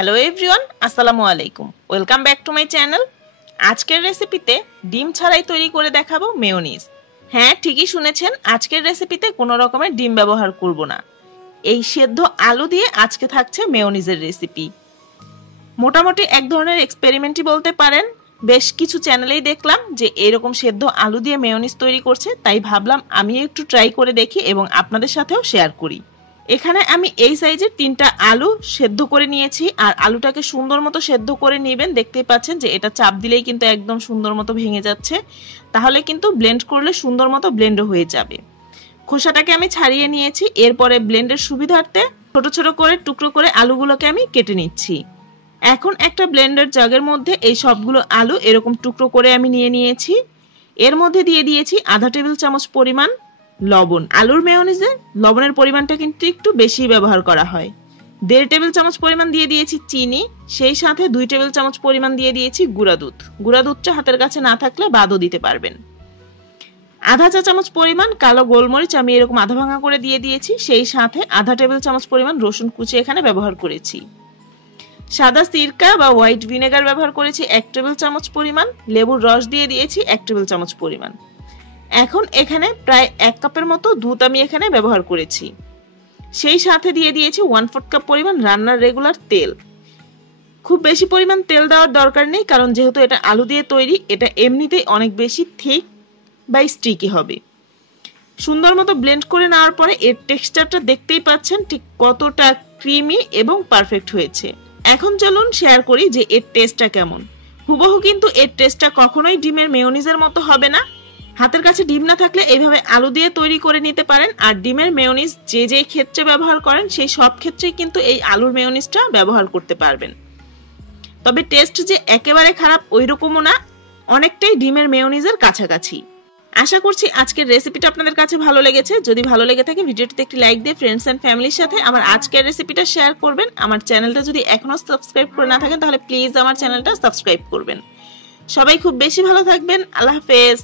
Hello everyone, আসসালামু আলাইকুম। Welcome back to my channel. আজকের রেসিপিতে ডিম ছাড়াই তৈরি করে দেখাবো মেয়োনিজ। হ্যাঁ, ঠিকই শুনেছেন, আজকের রেসিপিতে কোনো রকমের ডিম ব্যবহার করব না। এই সেদ্ধ আলু দিয়ে আজকে থাকছে মেয়োনিজের রেসিপি। মোটামুটি এক ধরনের এক্সপেরিমেন্টই বলতে পারেন। বেশ কিছু চ্যানেলেই দেখলাম যে এরকম সেদ্ধ আলু দিয়ে মেয়োনিজ তৈরি করছে, তাই ভাবলাম আমি একটু ট্রাই করে দেখি এবং আপনাদের সাথেও শেয়ার করি। এখানে আমি এই সাইজের 3টা আলু সেদ্ধ করে নিয়েছি, আর আলুটাকে সুন্দর মতো সেদ্ধ করে নেবেন। দেখতেই পাচ্ছেন যে এটা চাপ দিলেই কিন্তু একদম সুন্দর মতো ভেঙে যাচ্ছে, তাহলে কিন্তু ব্লেন্ড করলে সুন্দর মতো ব্লেন্ড হয়ে যাবে। খোসাটাকে আমি ছাড়িয়ে নিয়েছি। এরপরে ব্লেন্ডের সুবিধার্থে ছোট ছোট করে টুকরো করে আলুগুলোকে আমি কেটে নিচ্ছি। এখন একটা ব্লেন্ডার জাগের মধ্যে এই সবগুলো আলু এরকম টুকরো করে আমি নিয়ে নিয়েছি। এর মধ্যে দিয়ে দিয়েছি আধা টেবিল চামচ পরিমাণ লবণ। আলুর মেয়োনিজে লবণের পরিমাণটা কিন্তু একটু বেশি ব্যবহার করা হয়। 1.5 টেবিল চামচ পরিমাণ দিয়ে দিয়েছি চিনি, সেই সাথে 2 টেবিল চামচ পরিমাণ দিয়ে দিয়েছি গুঁড়া দুধ। গুঁড়া দুধটা হাতের কাছে না থাকলে বাদও দিতে পারবেন। আধা চা চামচ পরিমাণ কালো গোলমরিচ আমি এরকম আধা ভাঙা করে দিয়ে দিয়েছি, সেই সাথে আধা টেবিল চামচ পরিমাণ রসুন কুচি এখানে ব্যবহার করেছি। সাদা সিরকা বা হোয়াইট ভিনেগার ব্যবহার করেছি 1 টেবিল চামচ পরিমাণ। লেবুর রস দিয়ে দিয়েছি 1 টেবিল চামচ পরিমাণ। এখন এখানে প্রায় 1 কাপের মতো দুধ আমি এখানে ব্যবহার করেছি। সেই সাথে দিয়ে দিয়েছি 1/4 কাপ পরিমাণ রান্নার রেগুলার তেল। খুব বেশি পরিমাণ তেল দেওয়ার দরকার নেই, কারণ যেহেতু এটা আলু দিয়ে তৈরি, এটা এমনিতেই অনেক বেশি থিক বা স্টিকি হবে। সুন্দর মতো ব্লেন্ড করে নেওয়ার পরে এর টেক্সচারটা দেখতেই পাচ্ছেন ঠিক কতটা ক্রিমি এবং পারফেক্ট হয়েছে। এখন চলুন শেয়ার করি যে এর টেস্টটা কেমন। হুবহু কিন্তু এর টেস্টটা কখনোই ডিমের মেয়োনিজের মতো হবে না। হাতের কাছে ডিম না থাকলে এইভাবে আলু দিয়ে তৈরি করে নিতে পারেন। আর ডিমের মেয়োনিজ যে যে ক্ষেত্রে ব্যবহার করেন সেই সব ক্ষেত্রেই কিন্তু এই আলুর মেয়োনিজটা ব্যবহার করতে পারবেন। তবে টেস্ট যে একেবারে খারাপ ওইরকমও না, অনেকটাই ডিমের মেয়োনিজের কাছাকাছি। আশা করছি আজকের রেসিপিটা আপনাদের কাছে ভালো লেগেছে। যদি ভালো লেগে থাকে ভিডিওটিতে একটি লাইক দিয়ে ফ্রেন্ডস এন্ড ফ্যামিলির সাথে আমার আজকের রেসিপিটা শেয়ার করবেন। আমার চ্যানেলটা যদি এখনো সাবস্ক্রাইব করে না থাকেন তাহলে প্লিজ আমার চ্যানেলটা সাবস্ক্রাইব করবেন। সবাই খুব বেশি ভালো থাকবেন। আল্লাহ হাফেজ।